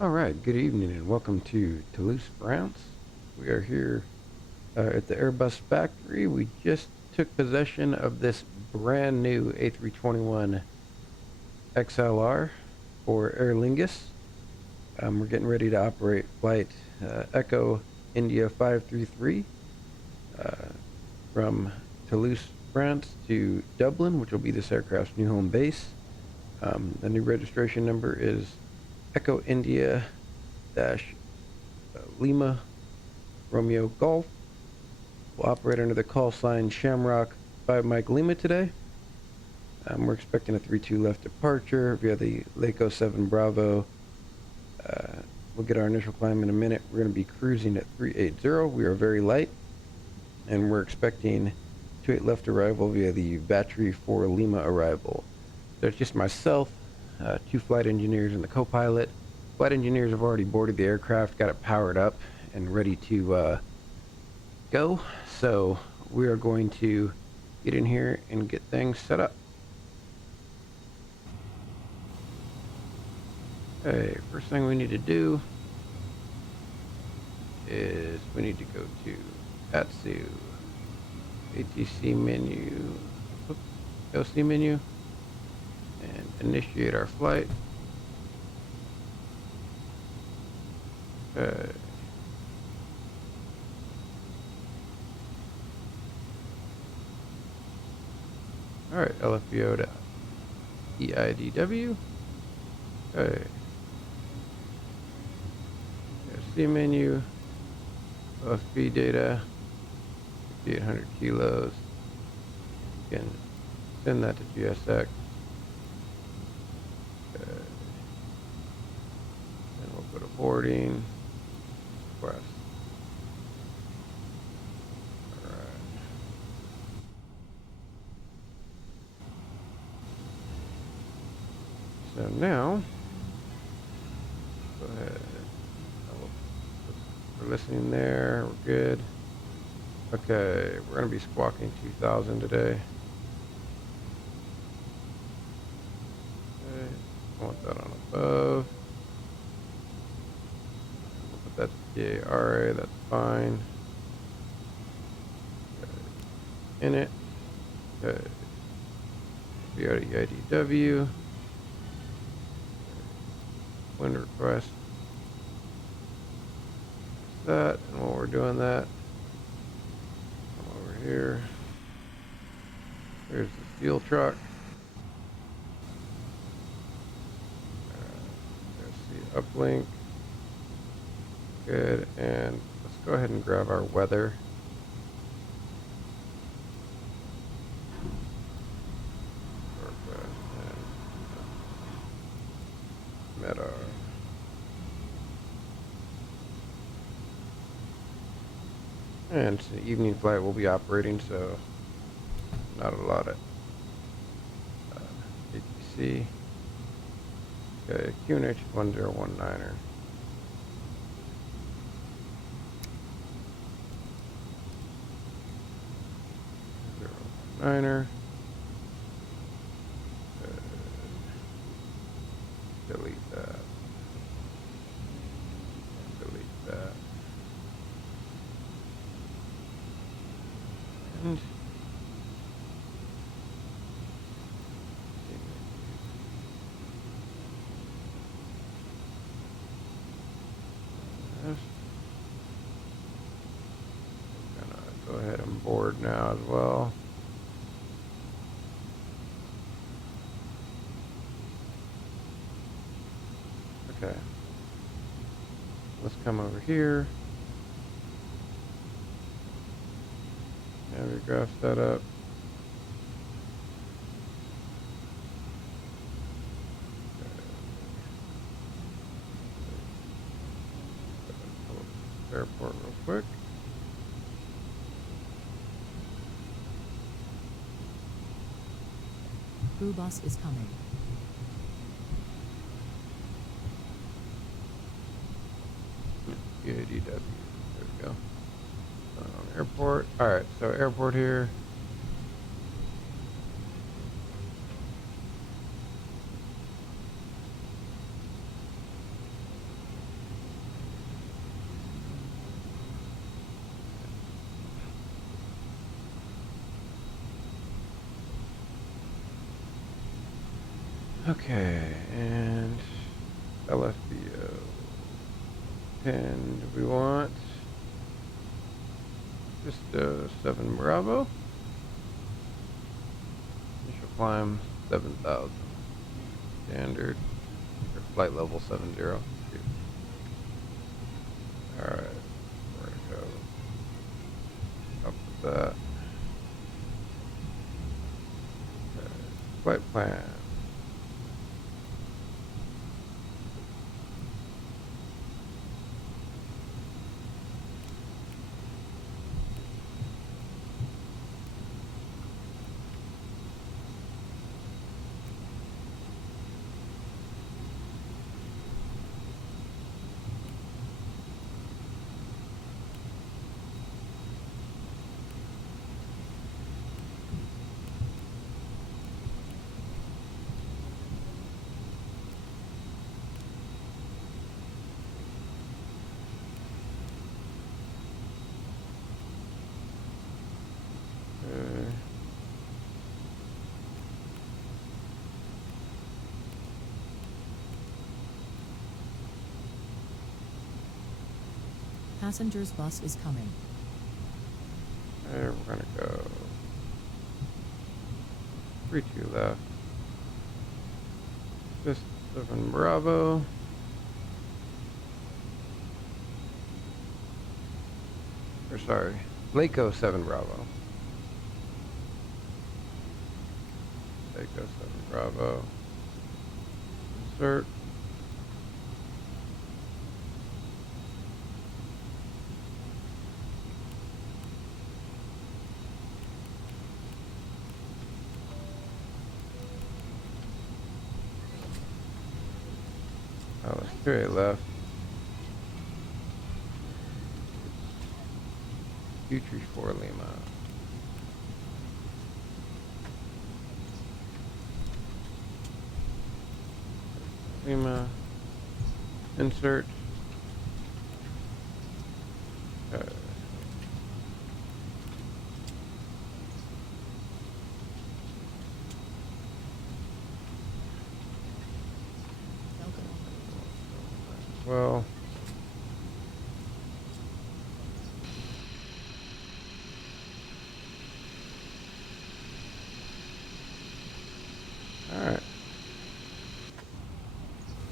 All right, good evening and welcome to Toulouse France. We are here at the Airbus factory. We just took possession of this brand new A321 XLR for Air Lingus. We're getting ready to operate flight Echo India 533 uh, from Toulouse, France to Dublin, which will be this aircraft's new home base. The new registration number is Echo India dash Lima Romeo Golf. We'll operate under the call sign Shamrock 5 Mike Lima today. We're expecting a 3-2 left departure via the Laco 7 Bravo. We'll get our initial climb in a minute. We're going to be cruising at 380. We are very light, and we're expecting 28 left arrival via the Battery 4 Lima arrival. So it's just myself, 2 flight engineers, and the co-pilot. Flight engineers have already boarded the aircraft, got it powered up, and ready to go. So we are going to get in here and get things set up. Okay, first thing we need to do is we need to go to ATSU, ATC menu, oops, LC menu, and initiate our flight. Okay. All right, LFBO to EIDW. Okay. C menu, OFB data, 5,800 kilos. You can send that to GSX. Okay. And we'll go to boarding. Request. All right. So now, go ahead. We're listening there. We're good. Okay, we're going to be squawking 2,000 today. Okay, I want that on above. We'll put that to PARA, that's fine. Okay. In it. Okay. We go to EIDW. Okay. Wind request. That, and while we're doing that, come over here. There's the fuel truck. There's the uplink. Good, and let's go ahead and grab our weather. Meta. And it's an evening flight we'll be operating, so not a lot of ATC. Okay, QNH 1019er. 019er. Delete that. Delete that. And we're gonna go ahead and board now as well. Okay. Let's come over here. Have your graph set up. Airport real quick. Blue bus is coming. EADW. There we go. Airport. Alright, so airport here. Okay, and LFBO pin. Do we want just 7 Bravo? Initial climb 7,000. Standard. Or flight level 70. Alright, where to go? Up with that. Okay. Flight plan. Passengers bus is coming. There, we're gonna go 3-2 left. Just 7 Bravo. Or sorry, Laco 7 Bravo. Laco 7 Bravo. Insert. Oh, it's 3 left. Future 4 Lima. Lima. Insert. Well. Alright.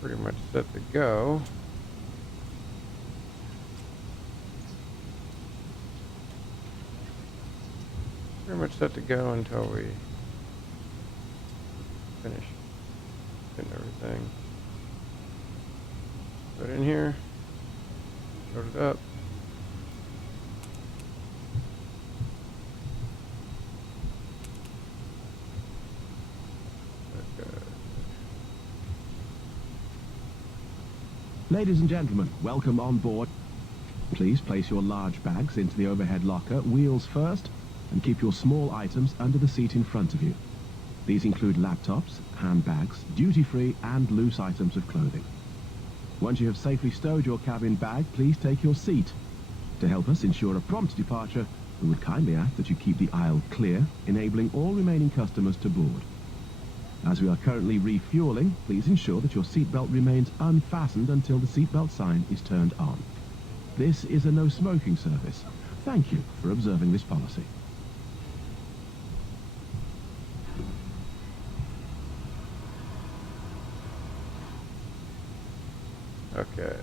Pretty much set to go. Pretty much set to go until we finish getting everything put in here. Load it up. Ladies and gentlemen, welcome on board. Please place your large bags into the overhead locker, wheels first, and keep your small items under the seat in front of you. These include laptops, handbags, duty-free and loose items of clothing. Once you have safely stowed your cabin bag, please take your seat. To help us ensure a prompt departure, we would kindly ask that you keep the aisle clear, enabling all remaining customers to board. As we are currently refueling, please ensure that your seatbelt remains unfastened until the seatbelt sign is turned on. This is a no smoking service. Thank you for observing this policy. Okay.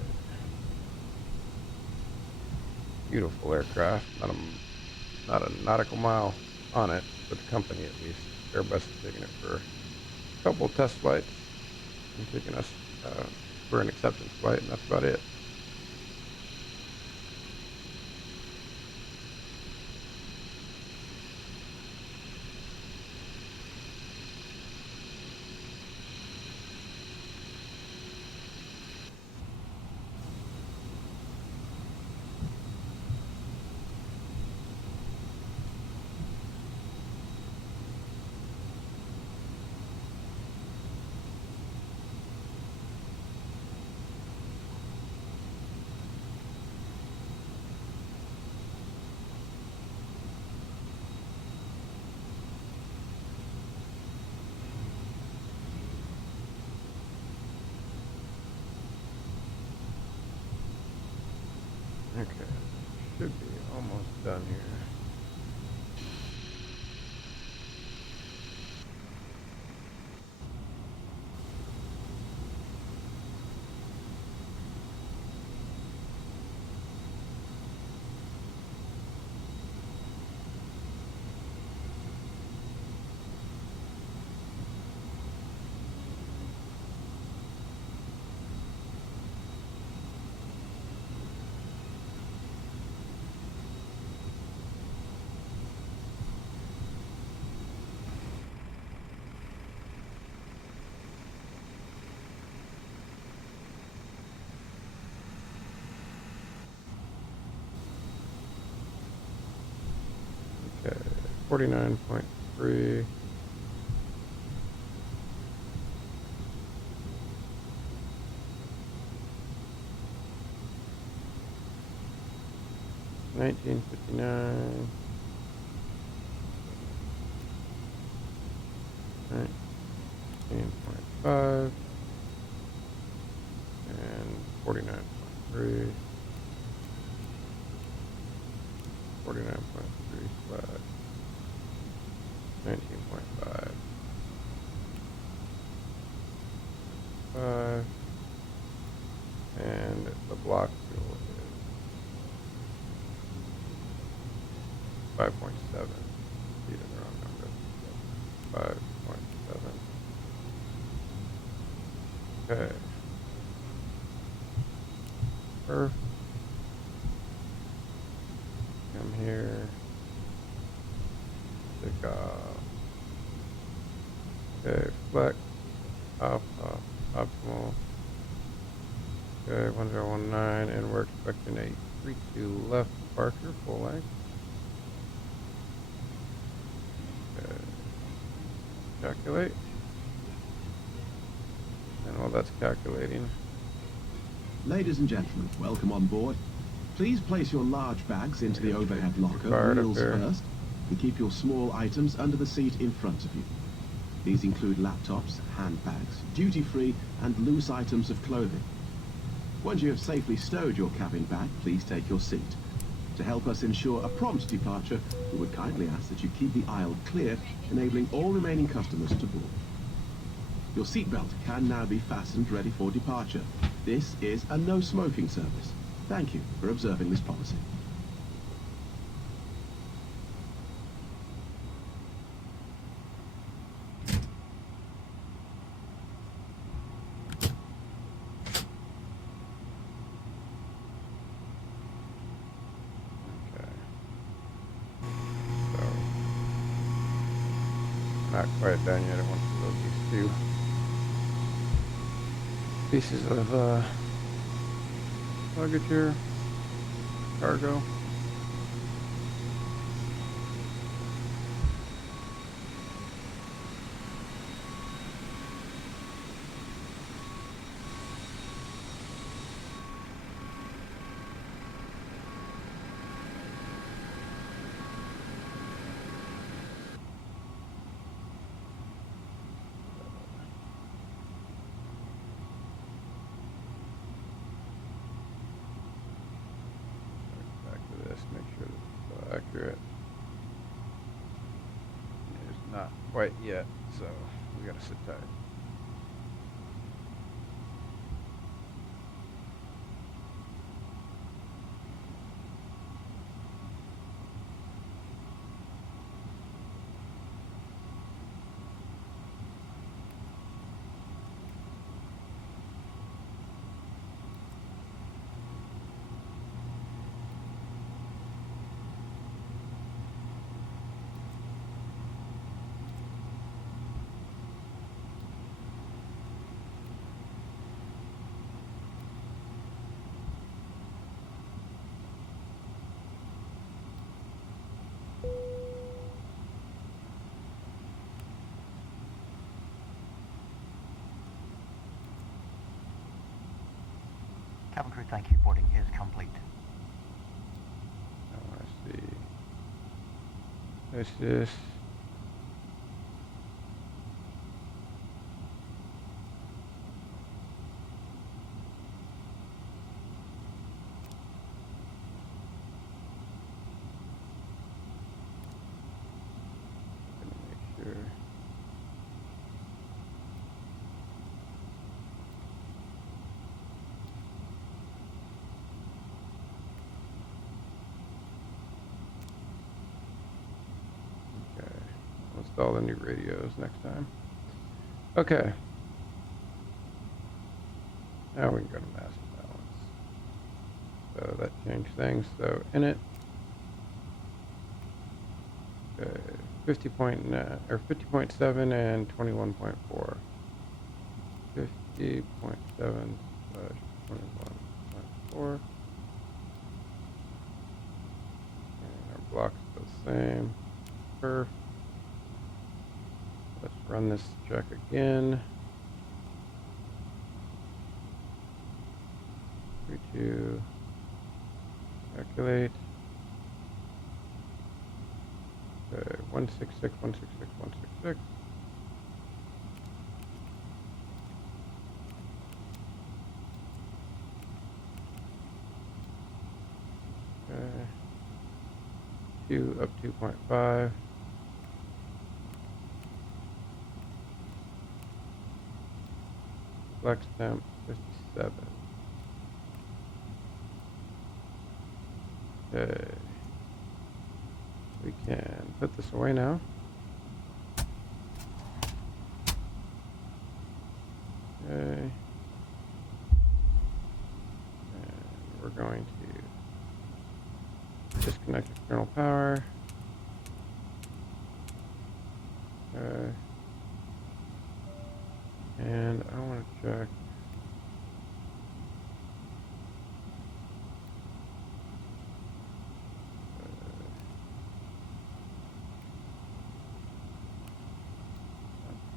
Beautiful aircraft. Not a nautical mile on it, but the company at least. Airbus is taking it for a couple of test flights and taking us for an acceptance flight, and that's about it. Okay, should be almost done here. Okay, 49.3. $19.59. 19.5 and 49.3. 49.3 slash 19.5. 5 and the block fuel is 5.7. These are the wrong numbers. 5.7. Okay. Perfect. Come here. Take off. Okay, flex. Off, optimal. Okay, 1019, and we're expecting a 3-2 left departure, full length. Okay. Calculate. And while that's calculating, Ladies and gentlemen, welcome on board. Please place your large bags into the overhead locker, Fired up wheels there. first, and keep your small items under the seat in front of you. These include laptops, handbags, duty-free, and loose items of clothing. Once you have safely stowed your cabin bag, please take your seat. To help us ensure a prompt departure, we would kindly ask that you keep the aisle clear, enabling all remaining customers to board. Your seatbelt can now be fastened ready for departure. This is a no-smoking service. Thank you for observing this policy. okay. So, not quite done yet. I want to load these two pieces of luggage here, cargo. Back to this, make sure that it's accurate. It's not quite yet, so we gotta sit tight. Cabin crew, thank you. Boarding is complete. Now I see. This is install the new radios next time. Okay. Now we can go to mass balance. So that changed things. So in it, 50.9 or 50.7 and 21.4. 50.7/21.4. And our block's the same. Perf. Let's run this check again. 32. Calculate. Okay, 166, 166, 166. Okay. 2 up 2.5. Flex temp 57. Okay. We can put this away now. Okay. And we're going to disconnect external power. Okay. And I want to check.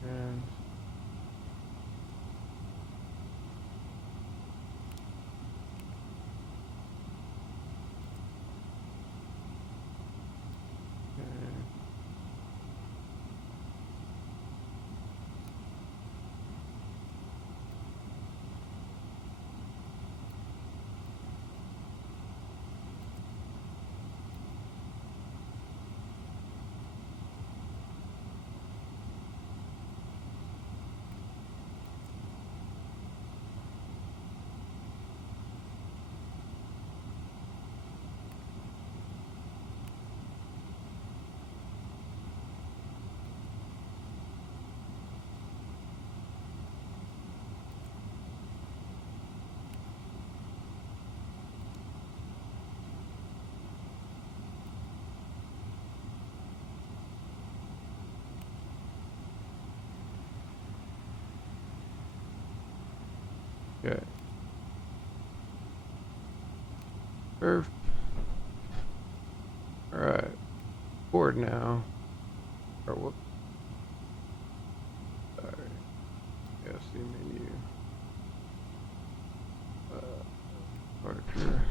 And okay. Perf. Alright. Board now. Or whoops. Sorry. Yeah, see menu. Departure.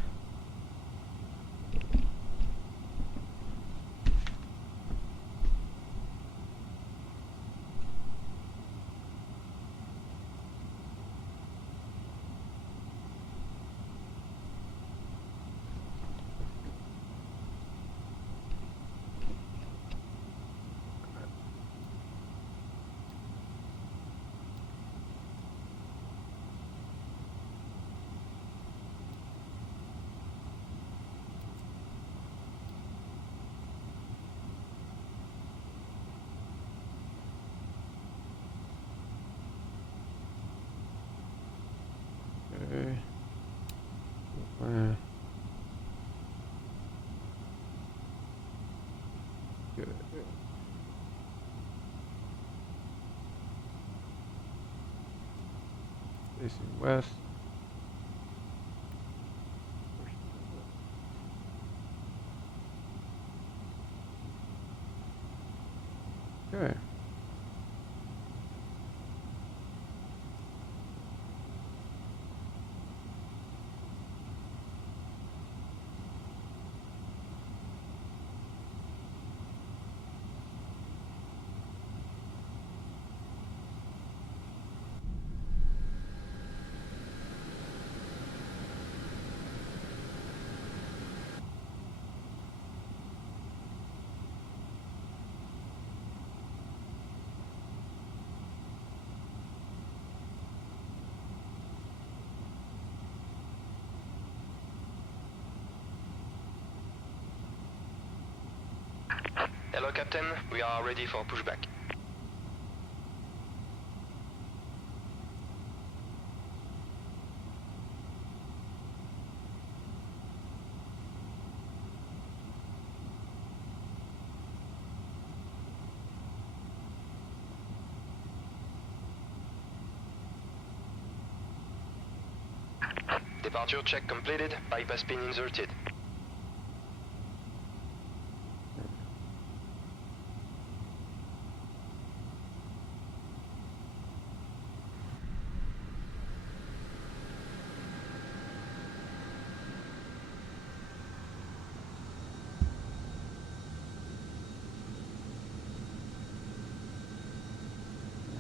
Okay. Good. Facing west. Okay. Hello, Captain. We are ready for pushback. Departure check completed. Bypass pin inserted.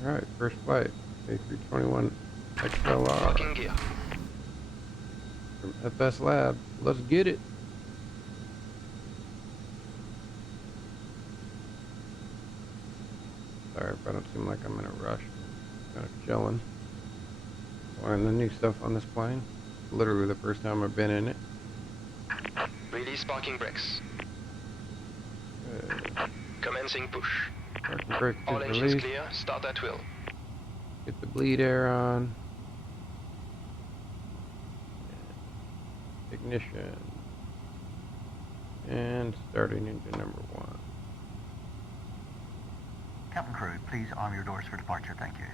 Alright, first flight, A321 XLR Locking gear. from FSLabs. Let's get it. Sorry if I don't seem like I'm in a rush. Kind of chilling. Learning the new stuff on this plane. Literally the first time I've been in it. Release parking brakes. Commencing push. Parking brake All is engines released. clear. Start at will. Get the bleed air on. Ignition. And starting engine number 1. Cabin crew, please arm your doors for departure. Thank you.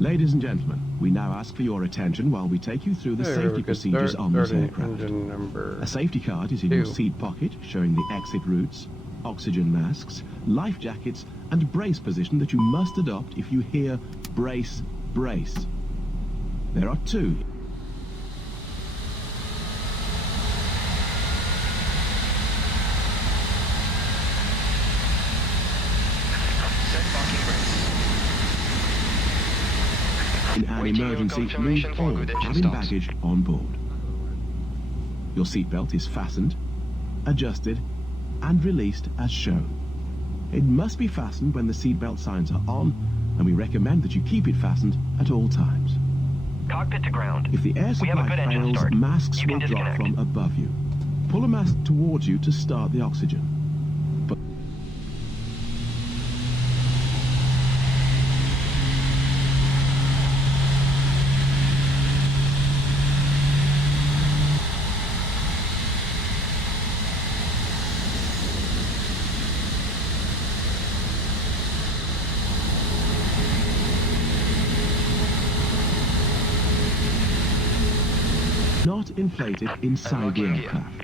Ladies and gentlemen, we now ask for your attention while we take you through the There we safety go. procedures on this Starting aircraft. engine number A safety card is in your 2. seat pocket, showing the exit routes, oxygen masks, life jackets, and brace position that you must adopt if you hear brace, brace. There are 2. Set parking brakes. In an Waiting your emergency, confirmation leave for all good engine cabin start. baggage on board. Your seatbelt is fastened, adjusted, and released as shown. It must be fastened when the seatbelt signs are on, and we recommend that you keep it fastened at all times. Cockpit to ground. If the air We have a supply good engine fails, start. masks You can will drop disconnect. from above you. Pull a mask towards you to start the oxygen. But not inflated inside the Unlocking gear. aircraft.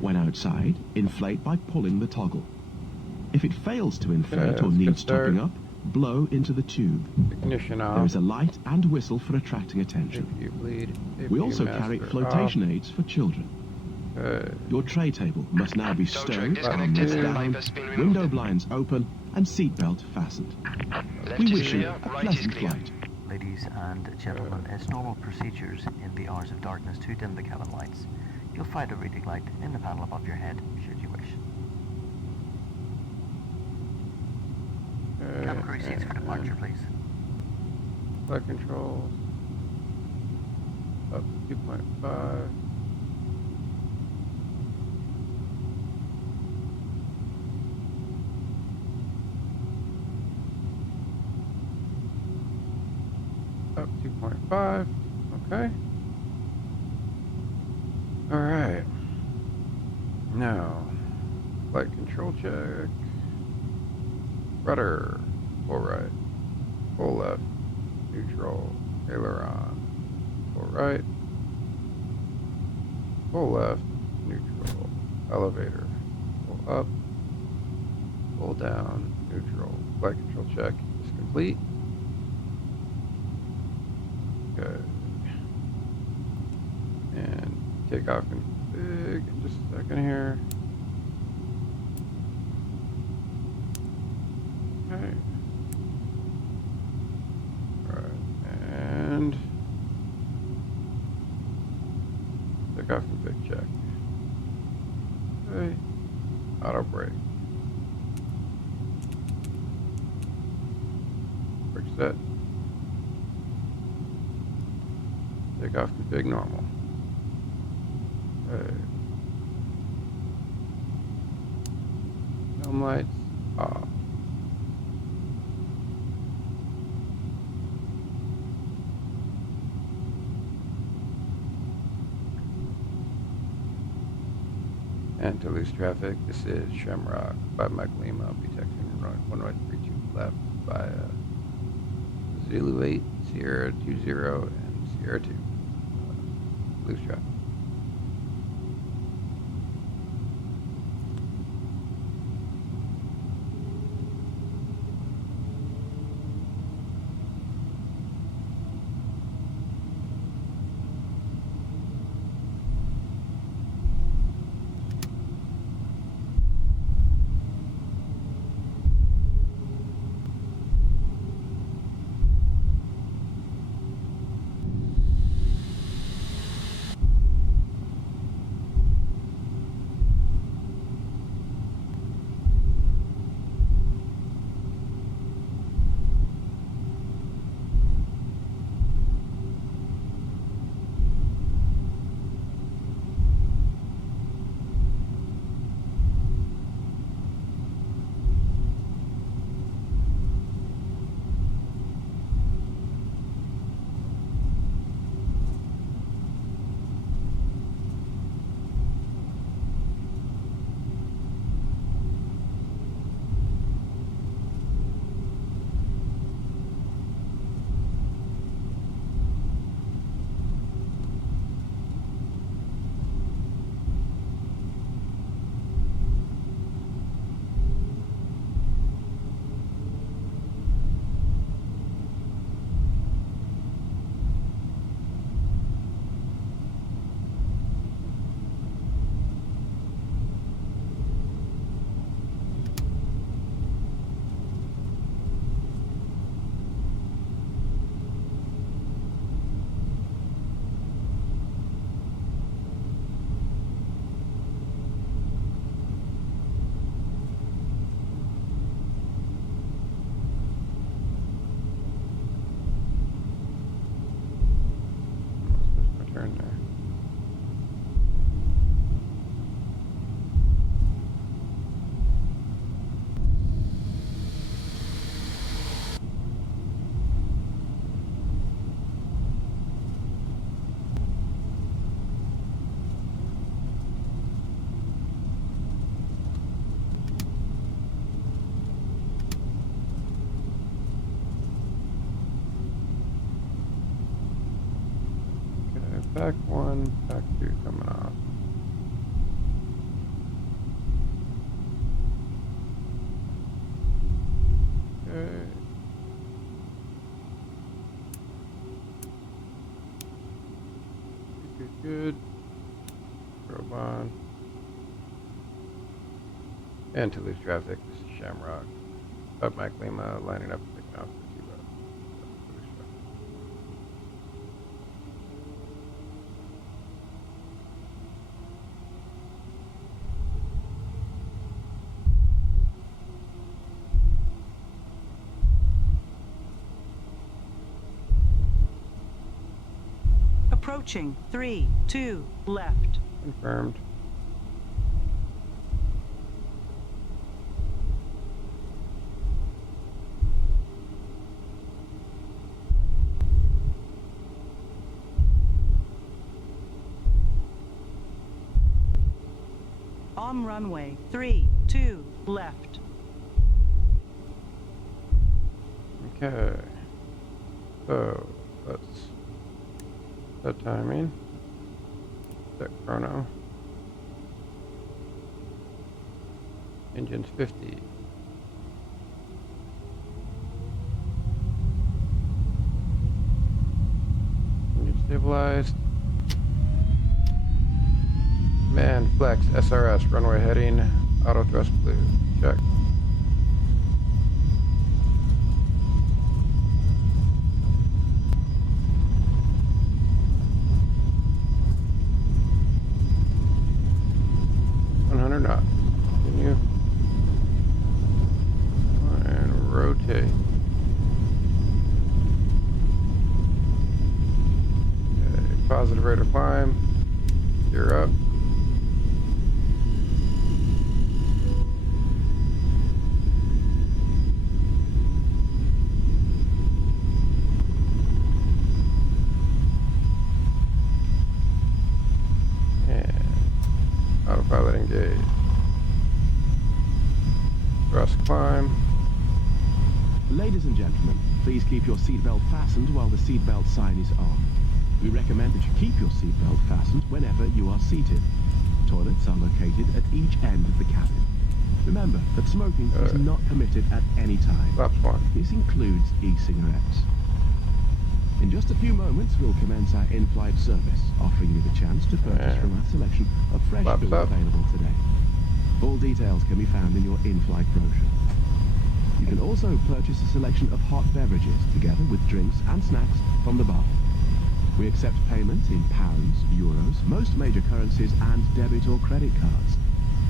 When outside, inflate by pulling the toggle. If it fails to inflate or let's get needs topping started. up, blow into the tube. Ignition There off. is a light and whistle for attracting attention. If you bleed. If We you also mask carry her flotation aids for children. off. Your tray table must now be Tow truck stowed, disconnected armrest and down, bypass pin removed. window blinds open, and seatbelt fastened. Left We is wish you clear, a right is pleasant clear. flight. Ladies and gentlemen, it's normal procedures in the hours of darkness to dim the cabin lights. You'll find a reading light in the panel above your head, should you wish. Cabin crew seats for departure, please. Flight controls. Up 2.5. Up 2.5. Okay. Alright. Now, flight control check. Rudder. Full right. Full left. Neutral. Aileron. Full right. Full left, neutral, elevator, full up, full down, neutral. Flight control check is complete. Good. And takeoff config in just a second here. Okay. Alright, and takeoff config check. Okay. Auto brake. Brake set. Takeoff config normal. Okay. Helm lights off. And Toulouse traffic, this is Shamrock by Mike Lima. I'll be taxiing runway 32 left via Zulu 8, Sierra 20, and Sierra 2. Toulouse traffic. Turn there. Back one, back two coming off. Okay. Good. Probe on. And Toulouse traffic, this is Shamrock. Up Mike Lima, lining up, picking off the two left. Toulouse traffic. Approaching 3, 2, left. Confirmed. On runway 3, 2, left. Okay. So, let's set timing. Set chrono. Engines 50. Engine stabilized. Man, flex, SRS, runway heading, auto thrust blue. Check. Knots. Continue. And rotate. Okay, positive rate of climb. Gear up. Autopilot engaged. Thrust climb. Ladies and gentlemen, please keep your seatbelt fastened while the seatbelt sign is on. We recommend that you keep your seatbelt fastened whenever you are seated. Toilets are located at each end of the cabin. Remember that smoking is not permitted at any time. Flaps 1. This includes e-cigarettes. In just a few moments, we'll commence our in-flight service, offering you the chance to purchase from our selection of fresh Flaps food up. available today. All details can be found in your in-flight brochure. You can also purchase a selection of hot beverages together with drinks and snacks from the bar. We accept payment in pounds, euros, most major currencies, and debit or credit cards.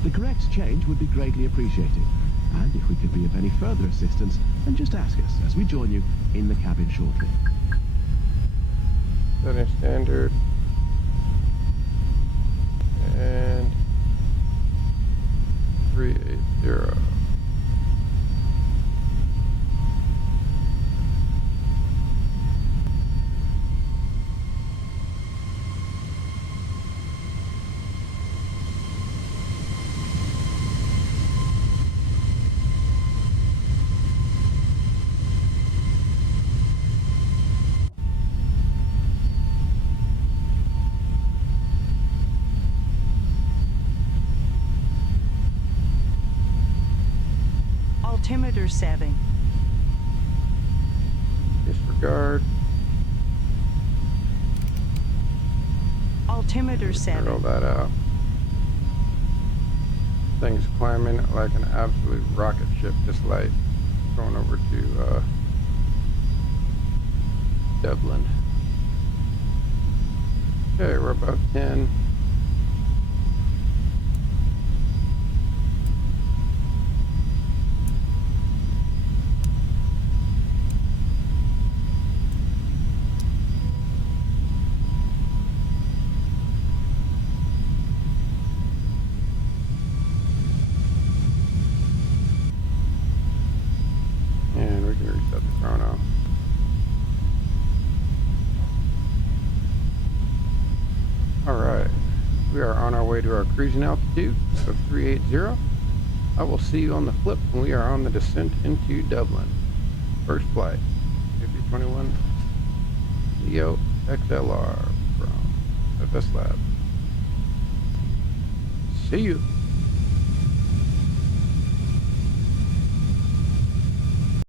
The correct change would be greatly appreciated. And if we could be of any further assistance, then just ask us as we join you in the cabin shortly. Setting standard. And 380. Altimeter setting. Disregard. Altimeter Roll setting. that out. Thing's climbing like an absolute rocket ship. This light going over to Dublin. Okay, we're about 10. And we can reset the chrono. Alright, we are on our way to our cruising altitude of 380. I will see you on the flip when we are on the descent into Dublin. First flight, A321 Neo XLR from FSLabs. See you.